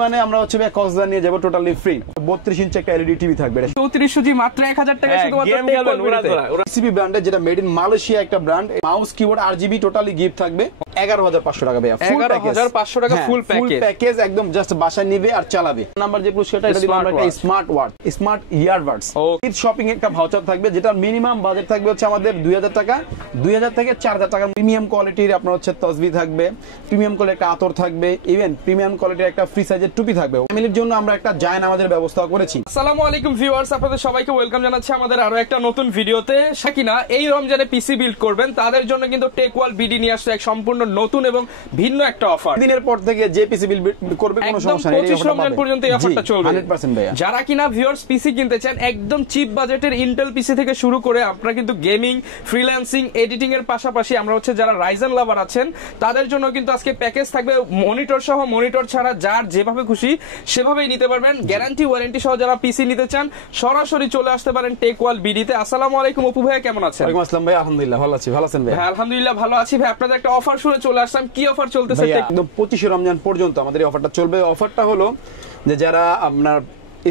মানে আমরা হচ্ছে কক্সবাজার নিয়ে যাব টোটালি ফ্রি 32 ইঞ্চি একটা এলইডি টিভি থাকবে 34 জি মাত্র 1000 টাকা শুধুমাত্র পিসিবি ব্র্যান্ডের যেটা মেড ইন মালয়েশিয়া একটা brand mouse keyboard RGB totally gift থাকবে 11500 টাকা ভাই 11500 টাকা ফুল প্যাকেজ একদম জাস্ট বাসায় নিবে আর চালাবে নাম্বার যে পুরস্কারটা এটা দিলাম আমরা একটা smart watch smart earbuds Eid shopping একটা ভাউচার থাকবে যেটা মিনিমাম বাজেট থাকবে হচ্ছে আমাদের 2000 টাকা 2000 থেকে 4000 টাকা প্রিমিয়াম কোয়ালিটির আপনার হচ্ছে তসবিহ থাকবে প্রিমিয়াম কোয়ালিটির একটা আতর থাকবে ইভেন প্রিমিয়াম কোয়ালিটির একটা ফ্রি সাইজের টুপি থাকবে ফ্যামিলির জন্য আমরা একটা জায়নামাজের ব্যবস্থা করেছি। আসসালামু আলাইকুম ভিউয়ার্স, আপনাদের সবাইকে ওয়েলকাম জানাচ্ছি আমাদের আরো একটা নতুন ভিডিওতে। সাকিনা এই রমজানে পিসি বিল্ড করবেন তাদের জন্য কিন্তু টেকওয়াল বিডি নিয়ে আসছে এক সম্পূর্ণ নতুন এবং ভিন্ন একটা অফার। দিনের পর থেকে যে পিসি বিল্ড করবে কোনো সমস্যা নেই, 25 রমজান পর্যন্ত এই অফারটা চলবে 100% ভাইয়া। যারা কিনা ভিউয়ার্স পিসি কিনতে চান একদম চিপ বাজেটের ইন্টেল পিসি থেকে শুরু করে আপনারা কিন্তু গেমিং ফ্রিল্যান্সিং এডিটিং এর পাশাপাশি আমরা হচ্ছে যারা রাইজেন লাভার আছেন তাদের জন্য কিন্তু আজকে প্যাকেজ থাকবে মনিটর সহ মনিটর ছাড়া যার যেভাবে খুশি সেভাবেই নিতে পারবেন। গ্যারান্টি ওয়ারেন্টি সহ যারা পিসি নিতে চান সরাসরি চলে আসতে পারেন টেকওয়াল বিডিতে। আসসালামু আলাইকুম অপু ভাই, কেমন আছেন? ওয়ালাইকুম আসসালাম ভাই, আলহামদুলিল্লাহ ভালো আছি। ভালো আছেন ভাই? হ্যাঁ আলহামদুলিল্লাহ ভালো আছি ভাই। আপনাদের একটা অফার শুনে চলে আসলাম, কি অফার চলতেছে? একদম 25 রমজান পর্যন্ত আমাদের এই অফারটা চলবে। অফারটা হলো যে যারা আপনার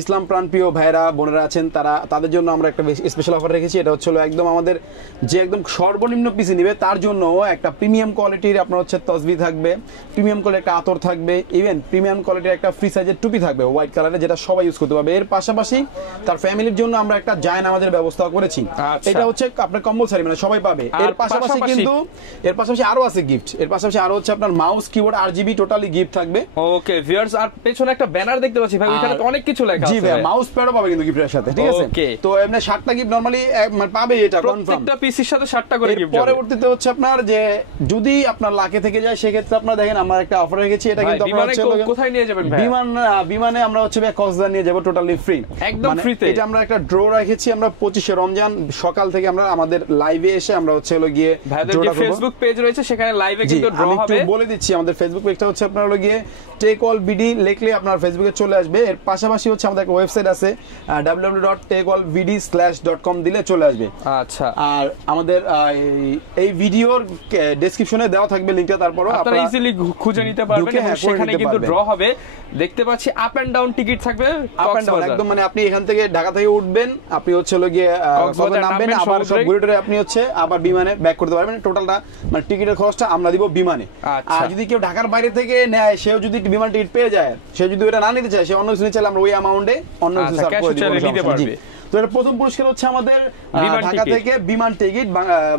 ইসলাম প্রাণপ্রিয় ভাইরা বোনেরা আছেন তাদের জন্য আমরা একটা স্পেশাল অফার রেখেছি। এটা হচ্ছে একদম আমাদের যে একদম সর্বনিম্ন পিসি নিবে তার জন্য একটা প্রিমিয়াম কোয়ালিটির আপনার হচ্ছে তসবিহ থাকবে, প্রিমিয়াম কোয়ালিটির একটা আতর থাকবে, ইভেন প্রিমিয়াম কোয়ালিটির একটা ফ্রি সাইজের টুপি থাকবে হোয়াইট কালারের, যেটা সবাই ইউজ করতে পারবে। এর পাশাপাশি তার ফ্যামিলির জন্য আমরা একটা জায়নামাজের ব্যবস্থা করেছি। এটা হচ্ছে আপনার কম্পালসারি, মানে সবাই পাবে। এর পাশাপাশি কিন্তু এর পাশাপাশি আরো আছে গিফট। এর পাশাপাশি আরো হচ্ছে আপনার mouse keyboard RGB totally gift থাকবে। ওকে ভিউয়ার্স, আর পেছনে একটা ব্যানার দেখতে পাচ্ছি ভাই, ওখানে অনেক কিছু লেখা আছে। জি ভাই, মাউস প্যাডও পাবে কিন্তু গিফটের সাথে, ঠিক আছে? তো এমনি 60টা গিফট নরমালি মানে পাবে, এটা কনফার্ম। প্রত্যেকটা পিসির সাথে 60টা করে গিফট যাবে। পরবর্তীতে হচ্ছে আপনার যে যদি আপনার লাখে থেকে যায় সেক্ষেত্রে আপনারা দেখেন আমরা একটা অফার রেখেছি। এটা কিন্তু আপনারা হচ্ছে কোথায় নিয়ে যাবেন ভাই? বিমানে আমরা হচ্ছে কক্সবাজার নিয়ে যাব টোটালি ফ্রি, একদম ফ্রিতে। এটা আমরা একটা ড্র রেখেছি। আমরা 25 রমজান সকাল থেকে আমরা আমাদের লাইভে এসে আমরা হচ্ছে গিয়ে ভাইদের ফেসবুক পেজ রয়েছে সেখানে লাইভে কিন্তু ড্র হবে। আমি একটু বলে দিচ্ছি, আমাদের ফেসবুক পেজটা হচ্ছে আপনারা গিয়ে টেকওয়াল বিডি লিখলে আপনার ফেসবুকে চলে আসবে। এর পাশাপাশি হচ্ছে আমাদের একটা ওয়েবসাইট আছে www.techwallbd.com দিলে চলে আসবে। আচ্ছা, আর আমাদের এই ভিডিওর ডেসক্রিপশনে দেওয়া থাকবে লিংকটা, তারপরও আপনারা ইজিলি খুঁজে নিতে পারবেন। সেখানে কিন্তু ড্র হবে, দেখতে পাচ্ছি আপ এন্ড ডাউন টিকিট থাকবে। আপ এন্ড ডাউন একদম, মানে আপনি এখান থেকে ঢাকা থেকে উঠবেন, আপনি হচ্ছে গিয়ে কক্সবাজার নামবেন, আবার সব ঘুরে টুরে আপনি হচ্ছে আবার বিমানে ব্যাক করতে পারবেন। টোটালটা মানে টিকিটের খরচটা আমরা দিব বিমানে। আর যদি কেউ ঢাকার বাইরে থেকে নেয়, সেও যদি বিমান টিকিট পেয়ে যায়, সে যদি এটা না নিতে চায়, সে অন্য কিছু নিতে চাইলে আমরা ওই অ্যামাউন্টে অন্য কিছু সার্ভ করে দিব। তো এর প্রথম পুরস্কার হচ্ছে আমাদের ঢাকা থেকে বিমান টিকিট,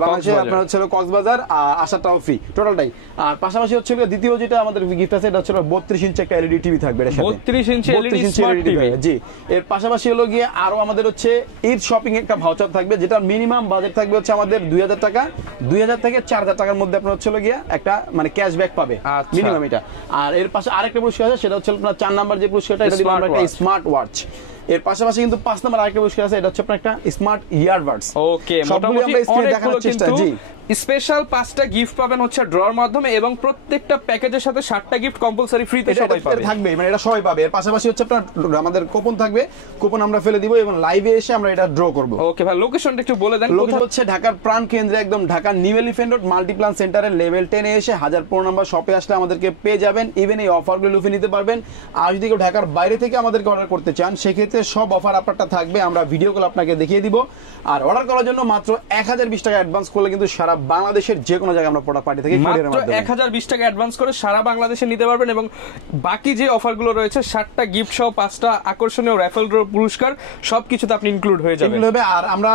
বাংলাদেশে আপনার হচ্ছে কক্সবাজার আসাটাও ফ্রি টোটালটাই। আর পাশাপাশি হচ্ছে দ্বিতীয় যেটা আমাদের গিফট আছে, এটা হচ্ছে 32 ইঞ্চি একটা এলইডি টিভি থাকবে। 32 ইঞ্চি এলইডি স্মার্ট টিভি। জি, এর পাশাপাশি হলো গিয়ে আরো আমাদের হচ্ছে ঈদ শপিং একটা ভাউচার থাকবে, যেটা মিনিমাম বাজেট থাকবে হচ্ছে আমাদের 2000 টাকা 2000 থেকে 4000 টাকার মধ্যে আপনার হচ্ছে গিয়ে একটা মানে ক্যাশব্যাক পাবে মিনিমাম এটা। আর এর পাশে আরেকটা পুরস্কার আছে, সেটা হচ্ছে আপনার 4 নাম্বার যে পুরস্কারটা, এটা দিলাম আমরা একটা স্মার্ট ওয়াচ। এর পাশাপাশি কিন্তু 5 নাম্বার আরেকটা পুরস্কার আছে, এটা হচ্ছে আপনার একটা স্মার্ট ইয়ারবাডস। ওকে, মোটামুটি অনেকগুলো কিন্তু স্পেশাল 5টা গিফট পাবেন হচ্ছে ড্রর মাধ্যমে, এবং প্রত্যেকটা প্যাকেজের সাথে 60টা গিফট কম্পালসারি ফ্রিতে সবাই পাবে থাকবে, মানে এটা সবাই পাবে। এর পাশাপাশি হচ্ছে আপনার আমাদের কুপন থাকবে, কুপন আমরা ফেলে দিব এবং লাইভে এসে আমরা এটা ড্র করব। ওকে ভাই, লোকেশনটা একটু বলে দেন। লোকেশন হচ্ছে ঢাকার প্রাণ কেন্দ্রে, একদম Dhaka new elephant road Multiplan সেন্টারের লেভেল 10 এ এসে 1015 নম্বর শপে আসলে আমাদেরকে পেয়ে যাবেন। ইভেন এই অফারগুলো লুফে নিতে পারবেন। আর যদি কেউ ঢাকার বাইরে থেকে আমাদেরকে অর্ডার করতে চান, সেক্ষেত্রে সব অফার আপনারটা থাকবে, আমরা ভিডিও কল আপনাকে দেখিয়ে দিব। আর অর্ডার করার জন্য মাত্র 1020 টাকা অ্যাডভান্স করলে কিন্তু সারা বাংলাদেশের যে কোনো জায়গায় আমরা প্রোডাক্ট পাঠিয়ে থাকি। মাত্র 1020 টাকা অ্যাডভান্স করে সারা বাংলাদেশে নিতে পারবেন, এবং বাকি যে অফারগুলো রয়েছে 60টা গিফট সহ 5টা আকর্ষণীয় র্যাফেল ড্র পুরস্কার সবকিছুতে আপনি ইনক্লুড হয়ে যাবে। আর আমরা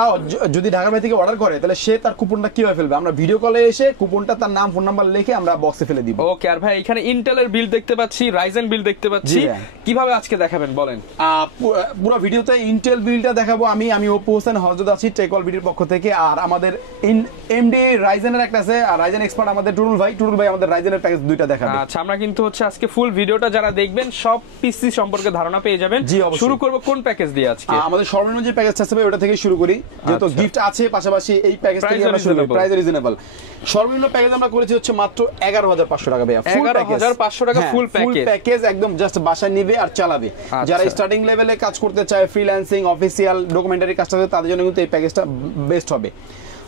যদি ঢাকা বাইরে থেকে অর্ডার করে, তাহলে সে তার কুপনটা কিভাবে ফেলবে? আমরা ভিডিও কলে এসে কুপনটা তার নাম ফোন নাম্বার লিখে আমরা বক্সে ফেলে দিব। ওকে, আর ভাই এখানে ইন্টেলের বিল দেখতে পাচ্ছি, রাইজেন বিল দেখতে পাচ্ছি, কিভাবে আজকে দেখাবেন বলেন? পুরো ভিডিওতে ইন্টেল বিলটা দেখাবো আমি অপু হোসেন হযরত আছি টেকওয়াল বিডির পক্ষ থেকে। আর আমাদের এমডি রাইজেনের একটা আছে, আর রাইজেন এক্সপার্ট আমাদের টুরুল ভাই আমাদের রাইজেনের প্যাকেজ দুইটা দেখাবে। আচ্ছা, আমরা কিন্তু হচ্ছে আজকে ফুল ভিডিওটা যারা দেখবেন সব পিসি সম্পর্কে ধারণা পেয়ে যাবেন। শুরু করব কোন প্যাকেজ দিয়ে আজকে? আমাদের সর্বনিম্ন যে প্যাকেজটা আছে ওটা থেকে শুরু করি, যেহেতু গিফট আছে পাশাপাশি এই প্যাকেজ থেকে আমরা শুরু করি। Price reasonable. সর্বনিম্ন প্যাকেজ আমরা করেছি হচ্ছে মাত্র 11500 টাকা ভাই। 11500 টাকা ফুল প্যাকেজ একদম জাস্ট বাসায় নিবে আর চালাবে। যারা স্টার্টিং লেভেলে কাজ করতে চায়, ফ্রিল্যান্সিং অফিসিয়াল ডকুমেন্টারি কাজটা, তাদের জন্য কিন্তু এই প্যাকেজটা বেস্ট হবে।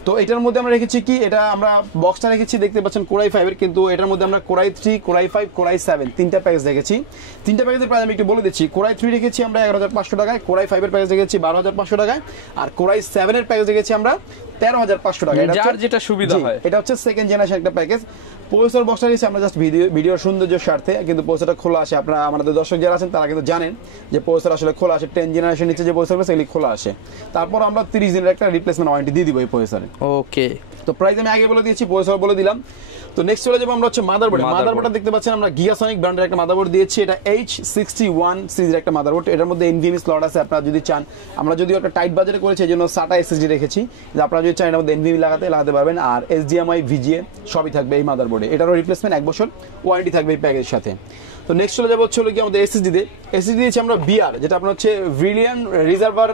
তো এটার মধ্যে আমরা রেখেছি কি, এটা আমরা বক্সটা রেখেছি দেখতে পাচ্ছেন কোরাই 5 এর, কিন্তু এটার মধ্যে আমরা কোরাই 3, কোরাই 5, কোরাই 7 তিনটা প্যাকেজ রেখেছি। তিনটা প্যাকেজের প্রাইস আমি একটু বলে দিচ্ছি। কোরাই 3 রেখেছি আমরা 11,500 টাকায়, কোরাই 5 এর প্যাকেজ রেখেছি 12,500 টাকায়, আর কোরাই 7 এর প্যাকেজ রেখেছি আমরা 13,500 টাকা। যার যেটা সুবিধা হয়। এটা হচ্ছে সেকেন্ড জেনারেশন একটা প্যাকেজ। প্রসেসর বক্সটা রেখেছি আমরা জাস্ট ভিডিওর সৌন্দর্যের স্বার্থে, কিন্তু প্রসেসরটা খোলা আসে। আপনারা আমাদের দর্শক যারা আছেন তারা কিন্তু জানেন যে প্রসেসর আসলে খোলা আসে, 10 জেনারেশন নিচে যে প্রসেসর সেগুলি খোলা আসে। তারপর আমরা 30 দিনের একটা রিপ্লেসমেন্ট ওয়ারেন্টি দিয়ে দিব এই প্রসেসরে। ওকে, তো প্রাইস আমি আগে বলে দিয়েছি, প্রসেসর বলে দিলাম। তো নেক্সট চলে যাবো আমরা হচ্ছে মাদারবোর্ড। মাদারবোর্ডটা দেখতে পাচ্ছেন আমরা গিগাসনিক ব্র্যান্ডের একটা মাদারবোর্ড দিয়েছি। এটা H61 সিরিজের একটা মাদারবোর্ড। এটার মধ্যে NVMe স্লট আছে, আপনারা যদি চান। আমরা যদিও একটা টাইট বাজেটে করেছি, এই জন্য SATA SSD রেখেছি, যে আপনারা যদি চান এর মধ্যে NVMe লাগাতে পারবেন। আর HDMI VGA সবই থাকবে এই মাদারবোর্ডে। এটারও রিপ্লেসমেন্ট 1 বছর ওয়ারেন্টি থাকবে এই প্যাকেজের সাথে। তো নেক্সট চলে যাবো হচ্ছে কি আমাদের এসএসডি দিয়েছি আমরা বিআর, যেটা আপনার হচ্ছে ব্রিলিয়ান রিজার্ভার,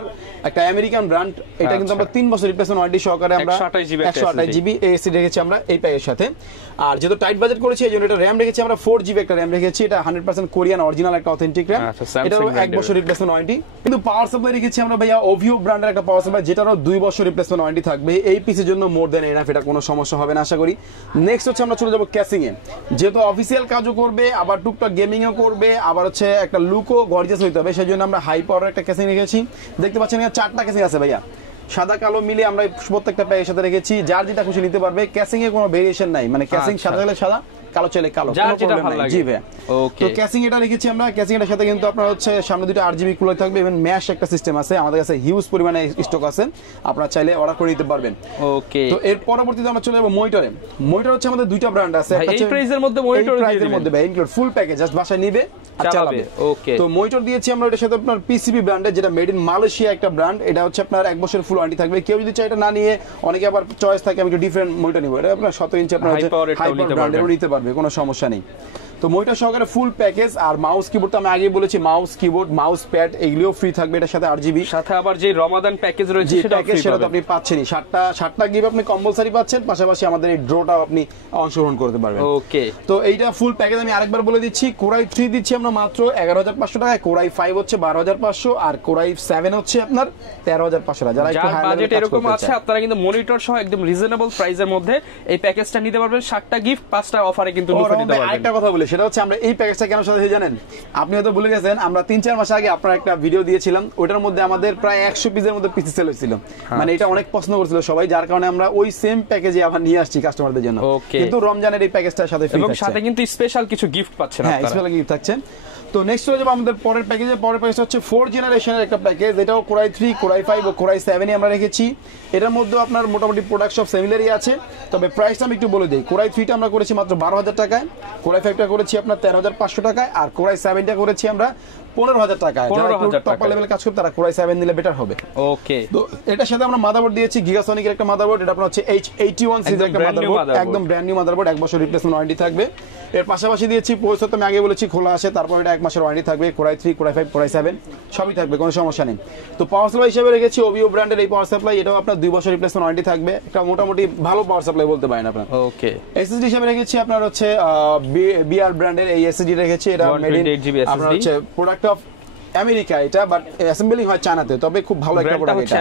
একটা আমেরিকান ব্র্যান্ড। এটা কিন্তু আমরা 3 বছর রিপ্লেসমেন্ট ওয়ারেন্টি সহকারে আমরা 128 জিবি এসএসডি রেখেছি আমরা এই প্যাকের সাথে। আর যেহেতু টাইট বাজেট করেছি এই জন্য এটা র্যাম রেখেছি আমরা 4 জিবি একটা র্যাম রেখেছি। এটা 100% কোরিয়ান অরিজিনাল একটা অথেন্টিক র্যাম। এটারও 1 বছর রিপ্লেসমেন্ট ওয়ারেন্টি। কিন্তু পাওয়ার সাপ্লাই রেখেছি আমরা ভাইয়া ওভিও ব্র্যান্ডের একটা পাওয়ার সাপ্লাই, যেটারও 2 বছর রিপ্লেসমেন্ট ওয়ারেন্টি থাকবে। এই পিসের জন্য মোর দেন এনাফ, এটা কোনো সমস্যা হবে না আশা করি। নেক্সট হচ্ছে আমরা চলে যাবো ক্যাসিং এ। যেহেতু অফিসিয়াল কাজও করবে, আবার টুকটাক গেমিংও করবে, আবার হচ্ছে একটা লুকও গর্জিয়াস হইতে হবে, সেই জন্য আমরা হাই পাওয়ার একটা ক্যাসিং রেখেছি। দেখতে পাচ্ছেন এখানে 4টা ক্যাসিং আছে ভাইয়া, সাদা কালো মিলে আমরা প্রত্যেকটা প্যাকের সাথে রেখেছি। যার যেটা খুশি নিতে পারবে, ক্যাসিং এ কোনো ভেরিয়েশন নাই, মানে ক্যাসিং সাদা চাইলে সাদা, কালো চাইলে কালো, কোনো প্রবলেম নাই। জি ভাই, তো ক্যাসিং এটা রেখেছি আমরা। ক্যাসিং এর সাথে কিন্তু আপনার হচ্ছে সামনে দুটো 8 জিবি কুলার থাকবে, এবং ম্যাশ একটা সিস্টেম আছে। আমাদের কাছে হিউজ পরিমাণে স্টক আছে, আপনারা চাইলে অর্ডার করে নিতে পারবেন। ওকে, তো এর পরবর্তীতে আমরা চলে যাব মনিটরে। মনিটর হচ্ছে আমাদের দুইটা ব্র্যান্ড আছে, এই প্রাইসের মধ্যে মনিটর দিয়ে দিবেন, মধ্যে ভাই ইনক্লুড ফুল প্যাকেজ, জাস্ট বাসায় নিবে আর চালাবে। ওকে, তো মনিটর দিয়েছি আমরা এটার সাথে আপনার পিসিবি ব্র্যান্ডের, যেটা মেড ইন মালয়েশিয়া একটা ব্র্যান্ড। এটা হচ্ছে আপনার 1 বছর ফুল ওয়ারেন্টি থাকবে। কেউ যদি চায় এটা না নিয়ে, অনেকে আবার চয়েস থাকে আমি একটু ডিফারেন্ট মনিটর নিব, এটা আপনার 17 ইঞ্চি আপনার হাই পাওয়ার ব্র্যান্ডেরও নিতে পারবে, কোনো সমস্যা নেই। তো মনিটর সহকারে ফুল প্যাকেজ। আর মাউস কিবোর্ড তো আমি আগে বলেছি, মাউস কিবোর্ড মাউস প্যাড এগুলিও ফ্রি থাকবে এটার সাথে 8 জিবি। সাথে আবার যে রমাদান প্যাকেজ রয়েছে সেটা তো আপনি পাচ্ছেনই, 7টা গিফট আপনি কম্পালসারি পাচ্ছেন, পাশাপাশি আমাদের এই ড্রটাও আপনি অংশগ্রহণ করতে পারবেন। ওকে, তো এইটা ফুল প্যাকেজ আমি আরেকবার বলে দিচ্ছি। কোরাই 3 দিচ্ছি আমরা মাত্র 11,500 টাকায়, কোরাই 5 হচ্ছে 12,500, আর কোরাই 7 হচ্ছে আপনার 13,500 টাকা। যারা একটু হাই বাজেট এরকম আছে, আপনারা কিন্তু মনিটর সহ একদম রিজনেবল প্রাইসের মধ্যে এই প্যাকেজটা নিতে পারবেন। 7টা গিফট 5টা অফারে কিন্তু লুফে নিতে পারবেন। আরেকটা কথা বলি, সেটা হচ্ছে আমরা এই প্যাকেজটা কেন সাথে জানেন? আপনি হয়তো ভুলে গেছেন, আমরা 3-4 মাস আগে আপনার একটা ভিডিও দিয়েছিলাম, ওটার মধ্যে আমাদের প্রায় 100 পিসের মধ্যে পিসি সেল হয়েছিল। মানে এটা অনেক পছন্দ করছিল সবাই, যার কারণে আমরা ওই সেম প্যাকেজে আবার নিয়ে আসছি কাস্টমারদের জন্য। কিন্তু রমজানের এই প্যাকেজটার সাথে ফ্রি এবং সাথে কিন্তু স্পেশাল কিছু গিফট পাচ্ছেন আপনারা। হ্যাঁ, স্পেশাল গিফট থাকছে। তো নেক্সট হয়ে যাবে আমাদের পরের প্যাকেজে। পরের প্যাকেজ হচ্ছে 4 জেনারেশনের একটা প্যাকেজ। এটাও কোরাই 3, কোরাই 5 ও কোরাই 7 আমরা রেখেছি। এটার মধ্যে আপনার মোটামুটি প্রোডাক্ট সব সিমিলারই আছে, তবে প্রাইসটা আমি একটু বলে দিই। কোরাই 3টা আমরা করেছি মাত্র 12,000 টাকায়, কোরাই 5টা করেছি আপনার 13,500 টাকায়, আর কোরাই 7টা করেছি আমরা 15,000 টাকায়। যারা টপ লেভেল কাজ করতে তারা কোরাই 7 নিলে বেটার হবে। ওকে, তো এটার সাথে আমরা মাদারবোর্ড দিয়েছি গিগাসনিকের একটা মাদারবোর্ড। এটা আপনার হচ্ছে H81 সিরিজের একটা মাদারবোর্ড, একদম ব্র্যান্ড নিউ মাদারবোর্ড, 1 বছর রিপ্লেসমেন্ট ওয়ারেন্টি থাকবে। এর পাশাপাশি দিয়েছি প্রসেসর, তো আমি আগে বলেছি খোলা আসে, তারপর এটা 1 মাসের ওয়ারেন্টি থাকবে। কোরাই 3, কোরাই 5, কোরাই 7 সবই থাকবে, কোনো সমস্যা নেই। তো পাওয়ার সাপ্লাই হিসেবে রেখেছি ওভিও ব্র্যান্ডের এই পাওয়ার সাপ্লাই, এটাও আপনার 2 বছর রিপ্লেসমেন্ট ওয়ারেন্টি থাকবে। এটা মোটামুটি ভালো পাওয়ার সাপ্লাই বলতে পারেন আপনারা। ওকে, এসএসডি হিসেবে রেখেছি আপনার হচ্ছে বিআর ব্র্যান্ডের এই এসএসডি রেখেছি। এটা মেড ইন আপনার হচ্ছে প্রোডাক্ট অফ আমেরিকা, এটা বাট অ্যাসেম্বলিং হয় চায়নাতে, তবে খুব ভালো একটা প্রোডাক্ট, এটা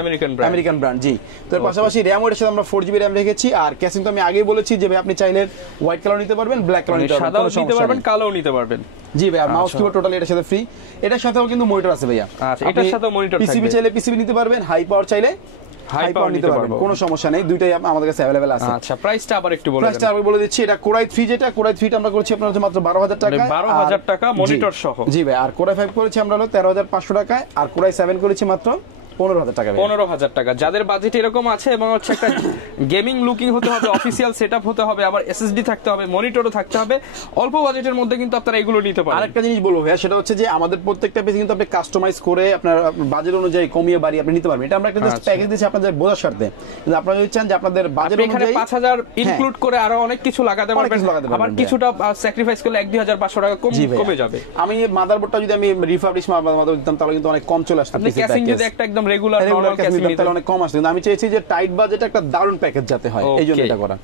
আমেরিকান ব্র্যান্ড। জি, তো এর পাশাপাশি র্যাম এর সাথে আমরা 4 জিবি র্যাম রেখেছি। আর ক্যাসিং তো আমি আগেই বলেছি যে ভাই আপনি চাইলে হোয়াইট কালার নিতে পারবেন, ব্ল্যাক কালার নিতে পারবেন, নিতে পারবেন, কালোও নিতে পারবেন। জি ভাই, আর মাউস কিবোর্ড টোটালি এটার সাথে ফ্রি। এটার সাথেও কিন্তু মনিটর আছে ভাইয়া। আচ্ছা, এটার সাথেও মনিটর থাকবে। পিসিবি চাইলে পিসিবি নিতে পারবেন, হাই পাওয়ার চাইলে হাই পাওয়ার নিতে পারবেন, কোনো সমস্যা নেই, দুইটাই আমাদের কাছে अवेलेबल আছে। আচ্ছা, প্রাইসটা আবার একটু বলে দেন। প্রাইসটা আমি বলে দিচ্ছি। এটা কোরাই 3, যেটা কোরাই 3টা আমরা করেছি আপনার মাত্র 12,000 টাকায়, 12,000 টাকা মনিটর সহ। জি ভাই, আর কোরাই 5 করেছি আমরা হলো 13,500 টাকায়, আর কোরাই 7 করেছি মাত্র 15,000 টাকা। 15,000 টাকা। যাদের বাজেট এরকম আছে এবং হচ্ছে একটা গেমিং লুকিং হতে হবে, অফিসিয়াল সেটআপ হতে হবে, আবার এসএসডি থাকতে হবে, মনিটরও থাকতে হবে, অল্প বাজেটের মধ্যে কিন্তু আপনারা এগুলো নিতে পারেন। আরেকটা জিনিস বলবো ভাইয়া, সেটা হচ্ছে যে আমাদের প্রত্যেকটা পিস কিন্তু আপনি কাস্টমাইজ করে আপনার বাজেট অনুযায়ী কমিয়ে বাড়িয়ে আপনি নিতে পারবেন। এটা আমরা একটা জাস্ট প্যাকেজ দিয়েছি আপনাদের বোঝার স্বার্থে, কিন্তু আপনারা যদি চান যে আপনাদের বাজেট অনুযায়ী 5,000 ইনক্লুড করে আরো অনেক কিছু লাগাতে পারবেন, আবার কিছুটা স্যাক্রিফাইস করলে 1-2,500 টাকা কমে যাবে। আমি মাদারবোর্ডটা যদি আমি রিফার্বিশ মাদারবোর্ড দিতাম তাহলে কিন্তু অনেক কম চলে আসতো। আপনি ক্যাসিং যদি একটা একদম একদম রেগুলার নরমাল ক্যাসিং তাহলে অনেক কম আসবে, কিন্তু আমি চেয়েছি যে টাইট বাজেটে একটা দারুণ প্যাকেজ যাতে হয়, এই জন্য এটা করা।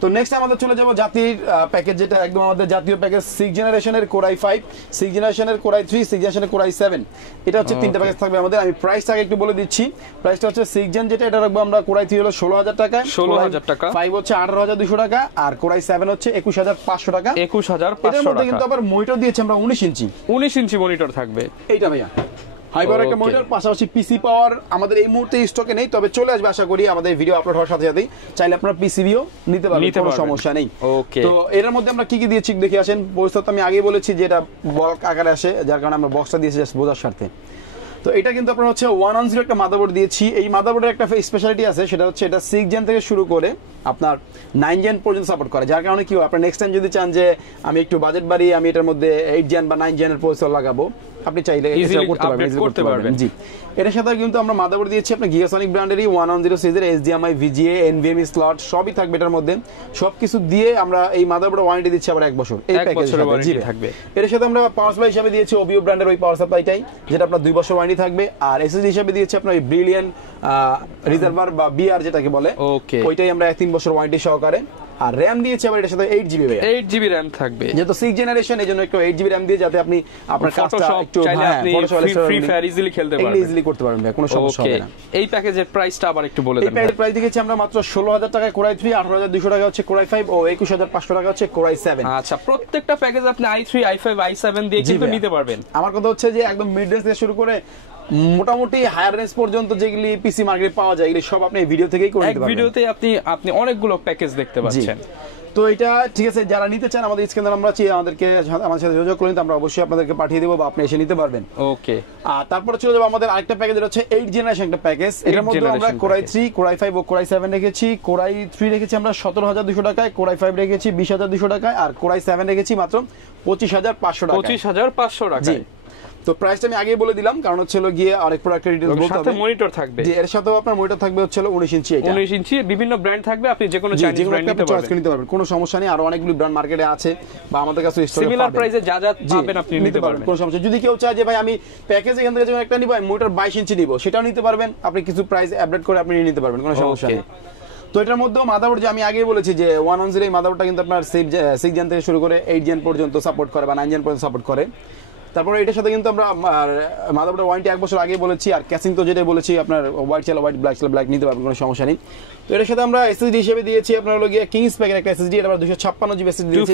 তো নেক্সট আমাদের চলে যাবো জাতির প্যাকেজ, যেটা একদম আমাদের জাতীয় প্যাকেজ, 6 জেনারেশনের কোরাই 5, 6 জেনারেশনের কোরাই 3, 6 জেনারেশনের কোরাই 7, এটা হচ্ছে তিনটা প্যাকেজ থাকবে আমাদের। আমি প্রাইসটা আগে একটু বলে দিচ্ছি। প্রাইসটা হচ্ছে 6 জেন যেটা, এটা রাখবো আমরা কোরাই 3 হলো 16,000 টাকা, 16,000 টাকা, 5 হচ্ছে 18,200 টাকা, আর কোরাই 7 হচ্ছে 21,500 টাকা। 21,500 এর মধ্যে টাকা। কিন্তু আবার মনিটর দিয়েছি আমরা 19 ইঞ্চি, 19 ইঞ্চি মনিটর থাকবে এইটা ভাইয়া হাই পাওয়ার একটা মনিটর। পাশাপাশি পিসি পাওয়ার আমাদের এই মুহূর্তে স্টকে নেই, তবে চলে আসবে আশা করি আমাদের ভিডিও আপলোড হওয়ার সাথে সাথেই। চাইলে আপনারা পিসিবিও নিতে পারবেন, কোনো সমস্যা নেই। ওকে, তো এর মধ্যে আমরা কি কি দিয়েছি দেখে আসেন। পরিস্থিতি আমি আগেই বলেছি যে এটা বল্ক আকারে আসে, যার কারণে আমরা বক্সটা দিয়েছি জাস্ট বোঝার স্বার্থে। তো এটা কিন্তু আপনার হচ্ছে 110 একটা মাদারবোর্ড দিয়েছি। এই মাদারবোর্ডের একটা স্পেশালিটি আছে, সেটা হচ্ছে এটা 6 জেন থেকে শুরু করে আপনার 9 জেন পর্যন্ত সাপোর্ট করে, যার কারণে কি আপনার নেক্সট টাইম যদি চান যে আমি একটু বাজেট বাড়িয়ে আমি এটার মধ্যে 8 জেন বা 9 জেনের প্রসেসর লাগাবো, আপনি চাইলে করতে পারবেন। জি, এটার সাথে কিন্তু আমরা মাদারবোর্ড দিয়েছি আপনার গিগাসনিক ব্র্যান্ডেরই 110 সিরিজের HDMI, VGA, NVMe স্লট সবই থাকবে এটার মধ্যে। সবকিছু দিয়ে আমরা এই মাদারবোর্ড ওয়ারেন্টি দিচ্ছি আবার 1 বছর এই প্যাকেজের সাথে থাকবে। এর সাথে আমরা পাওয়ার সাপ্লাই হিসেবে দিয়েছি ওবিও ব্র্যান্ডের ওই পাওয়ার সাপ্লাইটাই, যেটা আপনার 2 বছর ওয়ারেন্টি থাকবে। আর এসএসডি হিসেবে দিয়েছি আপনার ওই ব্রিলিয়ান্ট রিজার্ভার বা বিআর যেটাকে বলে, ওইটাই আমরা 3 বছর ওয়ারেন্টি সহকারে। আর র‍্যাম দিয়েছি আবার এটার সাথে 8GB, 8GB র‍্যাম থাকবে, যেহেতু 6 জেনারেশন এই জন্য একটু 8GB র‍্যাম দিয়ে যাতে আপনি আপনার কাজটা একটু ফ্রি ফায়ার ইজিলি খেলতে পারবেন, ইজিলি করতে পারবেন, কোনো সমস্যা হবে না। এই প্যাকেজের প্রাইসটা আবার একটু বলে দেন। এই প্যাকেজের প্রাইস দিয়েছি আমরা মাত্র 16,000 টাকায় কোরাই 3, 18,200 টাকা হচ্ছে কোরাই 5 ও 21,500 টাকা হচ্ছে কোরাই 7। আচ্ছা, প্রত্যেকটা প্যাকেজ আপনি i3, i5, i7 দিয়ে কিন্তু নিতে পারবেন। আমার কথা হচ্ছে যে একদম মিড রেঞ্জ থেকে শুরু করে মোটামুটি হায়ার রেঞ্জ পর্যন্ত যেগুলি পিসি মার্কেটে পাওয়া যায়, এগুলি সব আপনি এই ভিডিও থেকেই করে নিতে পারবেন। ভিডিওতে আপনি অনেকগুলো প্যাকেজ দেখতে পাচ্ছেন। তো এটা ঠিক আছে, যারা নিতে চান আমাদের স্ক্রিনে আমরা আমাদের সাথে যোগাযোগ করুন, আমরা অবশ্যই আপনাদেরকে পাঠিয়ে দেবো বা আপনি এসে নিতে পারবেন। ওকে, আর তারপরে চলে যাবো আমাদের আরেকটা প্যাকেজ, এটা হচ্ছে 8 জেনারেশন একটা প্যাকেজ। এর মধ্যে আমরা কোরাই 3, কোরাই 5 ও কোরাই 7 রেখেছি। কোরাই 3 রেখেছি আমরা 17,200 টাকায়, কোরাই 5 রেখেছি 20,200 টাকায়, আর কোরাই 7 রেখেছি মাত্র 25,500 টাকায়। 25,500 টাকায়। তো প্রাইসটা আমি আগে বলে দিলাম, কারণ হচ্ছে গিয়ে অনেক প্রোডাক্টের ডিটেইলস বলতে হবে। সাথে মনিটর থাকবে, জি, এর সাথেও আপনার মনিটর থাকবে হচ্ছে 19 ইঞ্চি। এটা 19 ইঞ্চি বিভিন্ন ব্র্যান্ড থাকবে, আপনি যে কোনো চাইনিজ ব্র্যান্ড নিতে পারবেন, কোনো সমস্যা নেই। আর অনেকগুলো ব্র্যান্ড মার্কেটে আছে বা আমাদের কাছে স্টকে সিমিলার প্রাইসে যা যা পাবেন আপনি নিতে পারবেন, কোনো সমস্যা। যদি কেউ চায় যে ভাই আমি প্যাকেজ এখান থেকে যেমন একটা নিব, আমি মনিটর 22 ইঞ্চি নিব, সেটাও নিতে পারবেন। আপনি কিছু প্রাইস আপডেট করে আপনি নিতে পারবেন, কোনো সমস্যা নেই। তো এটার মধ্যেও মাদারবোর্ড যে আমি আগেই বলেছি যে 110 এই মাদারবোর্ডটা কিন্তু আপনার 6 জেন থেকে শুরু করে 8 জেন পর্যন্ত সাপোর্ট করে বা 9 জেন পর্যন্ত সাপোর্ট করে। তারপরে এটার সাথে কিন্তু আমরা মাদারবোর্ডের ওয়ারেন্টি 1 বছর আগে বলেছি। আর ক্যাসিং তো যেটা বলেছি আপনার হোয়াইট চাইলে হোয়াইট, ব্ল্যাক চাইলে ব্ল্যাক নিতে পারবেন, কোনো সমস্যা নেই। তো এটার সাথে আমরা এসএসডি হিসেবে দিয়েছি আপনার হলো গিয়ে কিংস প্যাকের একটা এসএসডি, এটা আমরা 256GB এসএসডি দিয়েছি,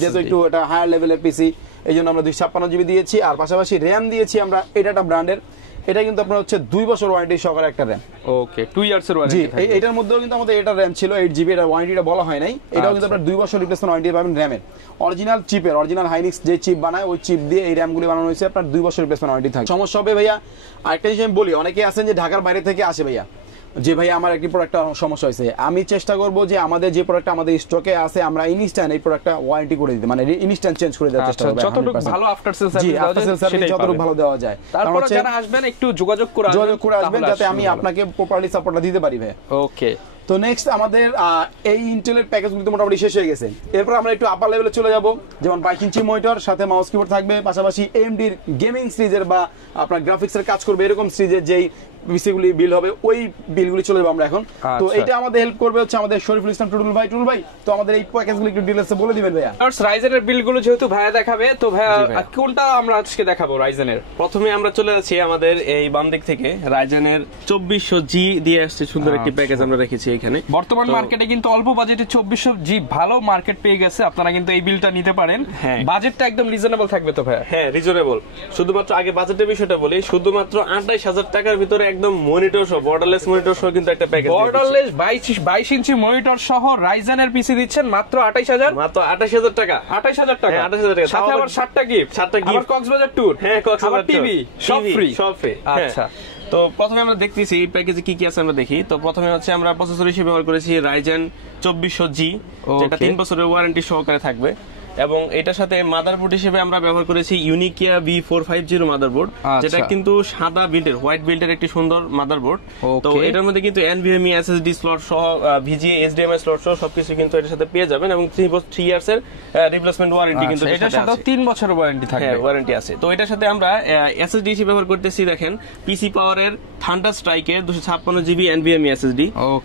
যেহেতু একটু এটা হায়ার লেভেলের পিসি, এই জন্য আমরা 256GB দিয়েছি। আর পাশাপাশি র‍্যাম দিয়েছি আমরা এটা ব্র্যান্ডের, এটা কিন্তু আপনার হচ্ছে 2 বছর ওয়ারেন্টি সহকারে একটা র‍্যাম। ওকে, 2 ইয়ার্স এর ওয়ারেন্টি থাকবে। এটার মধ্যেও কিন্তু আমাদের এটা র‍্যাম ছিল 8GB, এটা ওয়ারেন্টিটা বলা হয় নাই। এটাও কিন্তু আপনার 2 বছর রিপ্লেসমেন্ট ওয়ারেন্টি পাবেন র‍্যামের। অরিজিনাল চিপের, অরিজিনাল হাইনিক্স যে চিপ বানায় ওই চিপ দিয়ে এই র‍্যামগুলি বানানো হয়েছে, আপনার 2 বছর রিপ্লেসমেন্ট ওয়ারেন্টি থাকে। সমস্যা হবে ভাইয়া আরেকটা জিনিস আমি বলি, অনেকে আছেন যে ঢাকার বাইরে থেকে আসে ভাইয়া, যে ভাই আমার একটি প্রোডাক্টটা সমস্যা হয়েছে, আমি চেষ্টা করব যে আমাদের যে প্রোডাক্টটা আমাদের স্টকে আছে আমরা ইনস্ট্যান্ট এই প্রোডাক্টটা ওয়ারেন্টি করে দিতে, মানে ইনস্ট্যান্ট চেঞ্জ করে দেওয়ার চেষ্টা করব, যতটুকু ভালো আফটার সেল সার্ভিস যতটুকু ভালো দেওয়া যায়। তারপর যারা আসবেন একটু যোগাযোগ করে আসবেন যাতে আমি আপনাকে প্রপারলি সাপোর্টটা দিতে পারি ভাই। ওকে, তো নেক্সট আমাদের এই ইন্টেলের প্যাকেজগুলো তো মোটামুটি শেষ হয়ে গেছে। এরপর আমরা একটু আপার লেভেলে চলে যাব, যেমন 22 ইঞ্চি মনিটর, সাথে মাউস কিবোর্ড থাকবে, পাশাপাশি AMD এর গেমিং সিরিজের বা আপনার গ্রাফিক্সের কাজ করবে এরকম সিরিজের যেই পিসিগুলি বিল হবে ওই বিলগুলি চলে যাবে আমরা এখন। তো এটা আমাদের হেল্প করবে হচ্ছে আমাদের শরীফুল ইসলাম টুটুল ভাই। টুটুল ভাই, তো আমাদের এই প্যাকেজগুলো একটু ডিটেইলসে বলে দিবেন ভাইয়া। রাইজেনের বিলগুলো যেহেতু ভাইয়া দেখাবে, তো ভাইয়া কোনটা আমরা আজকে দেখাবো রাইজেনের? প্রথমে আমরা চলে যাচ্ছি আমাদের এই বাম দিক থেকে রাইজেনের 2400G দিয়ে আসছে সুন্দর একটি প্যাকেজ আমরা রেখেছি এখানে। বর্তমান মার্কেটে কিন্তু অল্প বাজেটে 2400G ভালো মার্কেট পেয়ে গেছে, আপনারা কিন্তু এই বিলটা নিতে পারেন। বাজেটটা একদম রিজনেবল থাকবে তো ভাইয়া? হ্যাঁ, রিজনেবল। শুধুমাত্র আগে বাজেটের বিষয়টা বলি, শুধুমাত্র 28,000 টাকার ভিতরে একদম মনিটর সহ, বর্ডারলেস মনিটর সহ কিন্তু একটা প্যাকেজ, বর্ডারলেস 22 ইঞ্চি মনিটর সহ রাইজেনের পিসি দিচ্ছেন মাত্র 28,000, মাত্র 28,000 টাকা। 28,000 টাকা, 28,000 টাকা, সাথে আবার 7টা গিফট, আবার কক্সবাজার ট্যুর, হ্যাঁ কক্সবাজার টিভি সব ফ্রি। আচ্ছা, তো প্রথমে আমরা দেখতেছি এই প্যাকেজে কি কি আছে আমরা দেখি। তো প্রথমে হচ্ছে আমরা প্রসেসর হিসেবে ব্যবহার করেছি Ryzen 2400G, যেটা 3 বছরের ওয়ারেন্টি সহকারে থাকবে। এবং এটার সাথে মাদারবোর্ড হিসেবে আমরা ব্যবহার করেছি ইউনিকিয়া B450 মাদারবোর্ড, যেটা কিন্তু সাদা বিল্ডের হোয়াইট বিল্ডের একটি সুন্দর মাদারবোর্ড। তো এটার মধ্যে কিন্তু NVMe SSD স্লট সহ VGA HDMI স্লট সহ সবকিছু কিন্তু এটার সাথে পেয়ে যাবেন, এবং 3 ইয়ার্স এর রিপ্লেসমেন্ট ওয়ারেন্টি কিন্তু এটার সাথে 3 বছরের ওয়ারেন্টি থাকবে। হ্যাঁ, ওয়ারেন্টি আছে। তো এটার সাথে আমরা SSD হিসেবে ব্যবহার করতেছি, দেখেন পিসি পাওয়ারের থান্ডার স্ট্রাইকের 256GB NVMe SSD,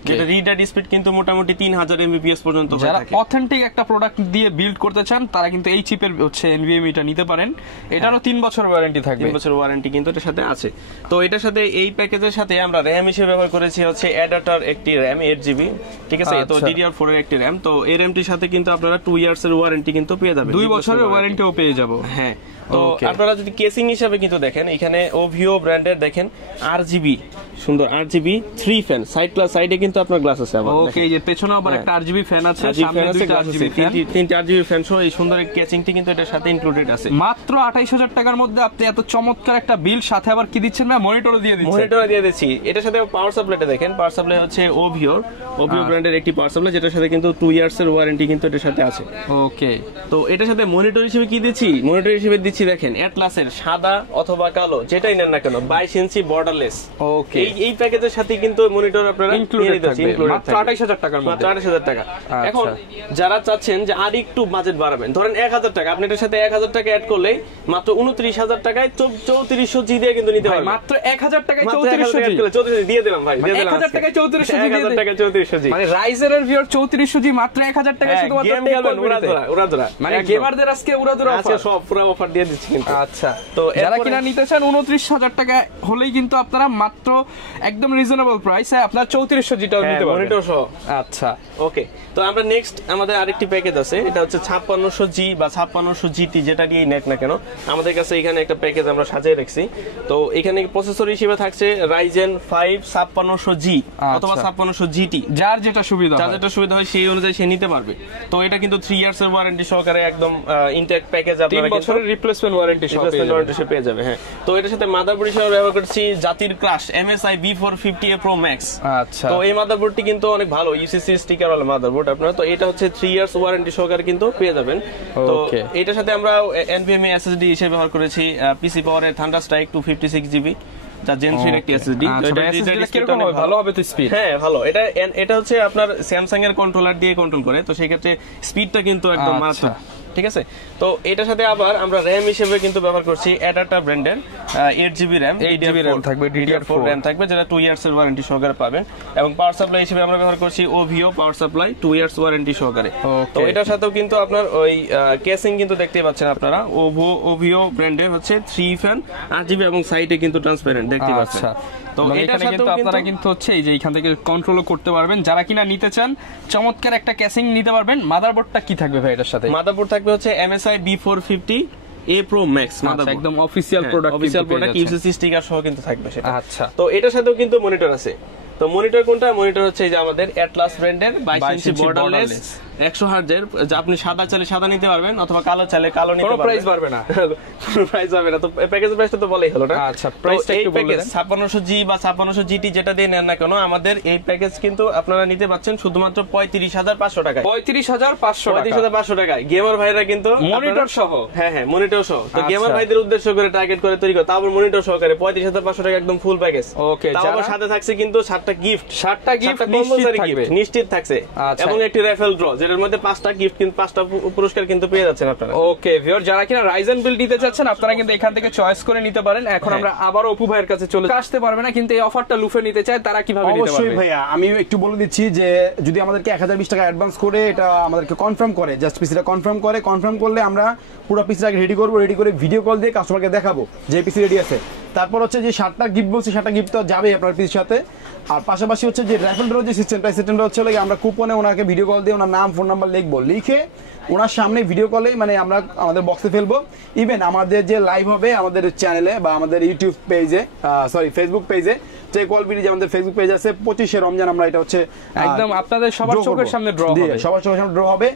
যেটা রিড রাইট স্পিড কিন্তু মোটামুটি 3000 Mbps পর্যন্ত হয়ে থাকে। যারা অথেন্টিক একটা প্রোডাক্ট দিয়ে বিল্ড করতে চান তারা কিন্তু এই চিপের হচ্ছে NVMe টা নিতে পারেন। এটারও 3 বছরের ওয়ারেন্টি থাকবে। 3 বছরের ওয়ারেন্টি কিন্তু এটার সাথে আছে। তো এটার সাথে এই প্যাকেজের সাথে আমরা RAM হিসেবে ব্যবহার করেছি হচ্ছে অ্যাডাপ্টার একটি RAM 8GB, ঠিক আছে? তো DDR4 এর একটি RAM। তো এই RAMটির সাথে কিন্তু আপনারা 2 ইয়ার্স এর ওয়ারেন্টি কিন্তু পেয়ে যাবেন, 2 বছরের ওয়ারেন্টিও পেয়ে যাব। হ্যাঁ। তো আপনারা যদি কেসিং হিসাবে কিন্তু দেখেন, এখানে OVO ব্র্যান্ডের দেখেন RGB সুন্দর RGB 3 ফ্যান, সাইডে কিন্তু আপনার গ্লাস আছে আবার। ওকে, এই যে পেছনে আবার একটা RGB ফ্যান আছে, সামনে দুইটা RGB ফ্যান, তিনটা RGB ফ্যান সহ এই সুন্দর এই কেসিংটি কিন্তু এটার সাথে ইনক্লুডেড আছে। মাত্র 28000 টাকার মধ্যে আপনি এত চমৎকার একটা বিল, সাথে আবার কি দিচ্ছেন না, মনিটরও দিয়ে দিচ্ছেন। মনিটর দিয়ে দিচ্ছি। এটার সাথে পাওয়ার সাপ্লাইটা দেখেন, পাওয়ার সাপ্লাই হচ্ছে OVO ব্র্যান্ডের একটি পাওয়ার সাপ্লাই, যেটার সাথে কিন্তু 2 ইয়ার্স এর ওয়ারেন্টি কিন্তু এটার সাথে আছে। ওকে, তো এটার সাথে মনিটর হিসেবে কি দিচ্ছি? মনিটর হিসেবে দিচ্ছি দেখেন অ্যাটলাসের সাদা অথবা কালো যেটাই নেন না কেন 22 ইঞ্চি বর্ডারলেস। ওকে, এই প্যাকেজের সাথে কিন্তু মনিটর আপনারা ইনক্লুডেড থাকবে মাত্র 28000 টাকার মধ্যে। মাত্র 28000 টাকা। এখন যারা চাচ্ছেন যে আর একটু বাজেট বাড়াবেন, ধরেন 1000 টাকা, আপনি এটার সাথে 1000 টাকা অ্যাড করলে মাত্র 29000 টাকায় 3400G দিয়ে কিন্তু নিতে পারবেন। মাত্র 1000 টাকায় 3400G দিয়ে দিলাম ভাই, দিয়ে দিলাম 1000 টাকায় 3400G, 1000 টাকায় 3400G, মানে রাইজের ভিউয়ার 3400G মাত্র 1000 টাকায় শুধুমাত্র উড়াধরা, মানে গেমারদের আজকে উড়াধরা আজকে সব পুরো অফার দিয়ে দিচ্ছি কিন্তু। আচ্ছা, তো যারা কিনা নিতে চান 29000 টাকা হলেই কিন্তু আপনারা মাত্র একদম রিজনেবল প্রাইসে আপনারা 3400Gটাও নিতে পারবেন মনিটর সহ। আচ্ছা, ওকে। তো আমরা নেক্সট আমাদের আরেকটি প্যাকেজ আছে, এটা হচ্ছে 5600G বা 5600GT, যেটা দিয়ে নেট না কেন আমাদের কাছে এখানে একটা প্যাকেজ আমরা সাজিয়ে রাখছি। তো এখানে প্রসেসর হিসেবে থাকছে Ryzen 5 5600G অথবা 5600GT, যার যেটা সুবিধা হয় সেই অনুযায়ী সে নিতে পারবে। তো এটা কিন্তু 3 ইয়ার্স এর ওয়ারেন্টি সহকারে একদম ইনটেক্ট প্যাকেজ, আপনারা 3 বছরের রিপ্লেসমেন্ট ওয়ারেন্টি সহ পেয়ে যাবে। হ্যাঁ, তো এটার সাথে মাদারবোর্ড হিসেবে ব্যবহার করছি জাতির crush MSI B450A Pro Max। আচ্ছা, তো এই মাদারবোর্ডটি কিন্তু অনেক ভালো UCC স্টিকার ওয়ালা মাদারবোর্ড আপনারা। তো এটা হচ্ছে 3 ইয়ার্স ওয়ারেন্টি সহকারে কিন্তু পেয়ে যাবেন। তো এটার সাথে আমরা NVMe SSD হিসেবে ব্যবহার করেছি পিসি পাওয়ারের থান্ডার স্ট্রাইক 256GB, যা জেন 3 একটি SSD। তো এটা কিরকম হবে? ভালো হবে তো স্পিড? হ্যাঁ, ভালো। এটা হচ্ছে আপনার স্যামসাং এর কন্ট্রোলার দিয়ে কন্ট্রোল করে, তো সেই ক্ষেত্রে স্পিডটা কিন্তু একদম মারাত্মক, ঠিক আছে? তো এটার সাথে আবার আমরা RAM হিসেবে কিন্তু ব্যবহার করছি অ্যাডাপ্টার ব্র্যান্ডের 8GB RAM, 8GB RAM থাকবে, DDR4 RAM থাকবে, যেটা 2 ইয়ার্স এর ওয়ারেন্টি সহকারে পাবেন। এবং পাওয়ার সাপ্লাই হিসেবে আমরা ব্যবহার করছি OVO power supply 2 years warranty সহকারে। তো এটার সাথেও কিন্তু আপনার ওই কেসিং কিন্তু দেখতে পাচ্ছেন আপনারা, OVO ব্র্যান্ডের হচ্ছে 3 ফ্যান 8GB এবং সাইডে কিন্তু ট্রান্সপারেন্ট দেখতে পাচ্ছেন। তো এটার সাথে আপনারা কিন্তু হচ্ছে এই যে এখান থেকে কন্ট্রোলও করতে পারবেন। যারা কিনা নিতে চান চমৎকার একটা কেসিং নিতে পারবেন। মাদারবোর্ডটা কি থাকবে ভাই এটার সাথে? মাদারবোর্ড থাকবে হচ্ছে MSI B450A Pro Max motherboard, একদম অফিশিয়াল প্রোডাক্ট, UCC স্টিকার সহ কিন্তু থাকবে সেটা। আচ্ছা, তো এটার সাথেও কিন্তু মনিটর আছে। তো মনিটর কোনটা? মনিটর হচ্ছে এই যে আমাদের অ্যাটলাস ব্র্যান্ডের 22 ইঞ্চি বর্ডারলেস 100 হার্জের, যা আপনি সাদা চাইলে সাদা নিতে পারবেন অথবা কালো চাইলে কালো নিতে পারবেন। প্রাইস বাড়বে না, প্রাইস হবে না। তো প্যাকেজের প্রাইসটা তো বলেই হলো না। আচ্ছা, প্রাইসটা একটু বলে দেন। 5600G বা 5600GT যেটা দিয়ে নেন না কেন, আমাদের এই প্যাকেজ কিন্তু আপনারা নিতে পাচ্ছেন শুধুমাত্র 35500 টাকায়। 35500 টাকায় গেমার ভাইরা কিন্তু মনিটর সহ, হ্যাঁ মনিটর সহ। তো গেমার ভাইদের উদ্দেশ্য করে টার্গেট করে তৈরি করে, তারপর মনিটর সহকারে 35500 টাকা একদম ফুল প্যাকেজ। ওকে, তারপর সাথে থাকছে কিন্তু 7টা গিফট নিশ্চিত থাকছে, এবং একটি রেফেল ড্র, যেটার মধ্যে 5টা গিফট কিন্তু 5টা পুরস্কার কিন্তু পেয়ে যাচ্ছেন আপনারা। ওকে ভিউয়ার, যারা কিনা রাইজেন বিল্ড নিতে চাচ্ছেন আপনারা কিন্তু এখান থেকে চয়েস করে নিতে পারেন। এখন আমরা আবার অপু ভাইয়ের কাছে চলে আসতে পারবে না, কিন্তু এই অফারটা লুফে নিতে চায় তারা কিভাবে নিতে পারবে? অবশ্যই ভাইয়া, আমি একটু বলে দিচ্ছি যে যদি আমাদেরকে 1020 টাকা অ্যাডভান্স করে এটা আমাদেরকে কনফার্ম করে, জাস্ট পিসিটা কনফার্ম করলে আমরা পুরো পিসিটাকে রেডি করে ভিডিও কল দিয়ে কাস্টমারকে দেখাবো যে পিসি রেডি আছে। তারপর হচ্ছে যে 7টা গিফট বলছি, 7টা গিফট তো যাবে আপনার পিসির সাথে। আর পাশাপাশি হচ্ছে যে র্যাফেল ড্র যে সিস্টেমটা হচ্ছে আমরা কুপনে ওনাকে ভিডিও কল দিয়ে ওনার নাম ফোন নাম্বার লিখে ওনার সামনে ভিডিও কলে মানে আমরা আমাদের বক্সে ফেলবো। ইভেন আমাদের যে লাইভ হবে আমাদের চ্যানেলে বা আমাদের ইউটিউব পেজে, ফেসবুক পেজে, যে কলবিডি যে আমাদের ফেসবুক পেজ আছে, 25শে রমজান আমরা এটা হচ্ছে একদম আপনাদের সবার চোখের সামনে ড্র হবে, সবার চোখের সামনে ড্র হবে।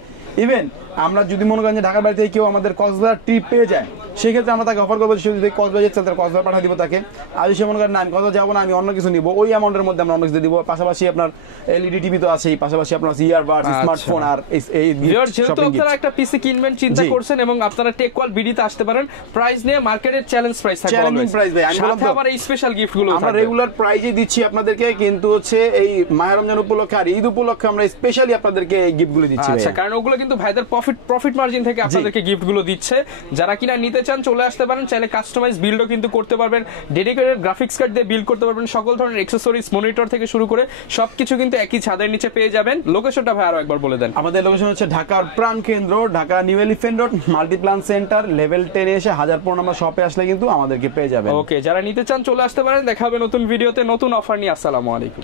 ইভেন আমরা যদি মনে করেন যে ঢাকার বাড়ি থেকে কেউ আমাদের কক্সবাজার ট্রিপ পেয়ে যায়, সেক্ষেত্রে আমরা তাকে অফার করবো সে যদি কক্সবাজার যেতে চায় তাহলে কক্সবাজার পাঠিয়ে দিব তাকে। আর যদি সে মনে করেন না আমি কক্সবাজার যাবো না, আমি অন্য কিছু নিবো, ওই অ্যামাউন্টের মধ্যে আমরা অন্য কিছু দিব। পাশাপাশি আপনার এলইডি টিভি তো আছেই, পাশাপাশি আপনার ইয়ারবাডস, স্মার্টফোন আর এই যেহেতু আপনারা একটা পিসি কিনবেন চিন্তা করছেন এবং আপনারা টেক ওয়াল বিডিতে আসতে পারেন, প্রাইস নিয়ে মার্কেটের চ্যালেঞ্জ প্রাইস থাকবে, চ্যালেঞ্জিং প্রাইস ভাই। আমি বললাম তো আবার এই স্পেশাল গিফট গুলো আমরা রেগুলার প্রাইজে দিচ্ছি আপনাদেরকে, কিন্তু হচ্ছে এই মাহে রমজান উপলক্ষে আর ঈদ উপলক্ষে আমরা স্পেশালি আপনাদেরকে এই গিফটগুলো দিচ্ছি। আচ্ছা, কারণ ওগুলো কিন্তু ভাইদের প্রফিট মার্জিন থেকে আপনাদেরকে গিফট গুলো দিচ্ছে। যারা কিনা নিতে চান চলে আসতে পারেন, চাইলে কাস্টমাইজ বিল্ডও কিন্তু করতে পারবেন, ডেডিকেটেড গ্রাফিক্স কার্ড দিয়ে বিল্ড করতে পারবেন, সকল ধরনের অ্যাকসেসরিজ মনিটর থেকে শুরু করে সবকিছু কিন্তু একই ছাদের নিচে পেয়ে যাবেন। লোকেশনটা ভাই আরো একবার বলে দেন। আমাদের লোকেশন হচ্ছে ঢাকার প্রাণ কেন্দ্র, Dhaka new elephant road, Multiplan centre, level 10 এসে 1000 নম্বর শপে আসলে কিন্তু আমাদেরকে পেয়ে যাবেন। ওকে, যারা নিতে চান চলে আসতে পারেন। দেখা হবে নতুন ভিডিওতে নতুন অফার নিয়ে। আসসালামু আলাইকুম।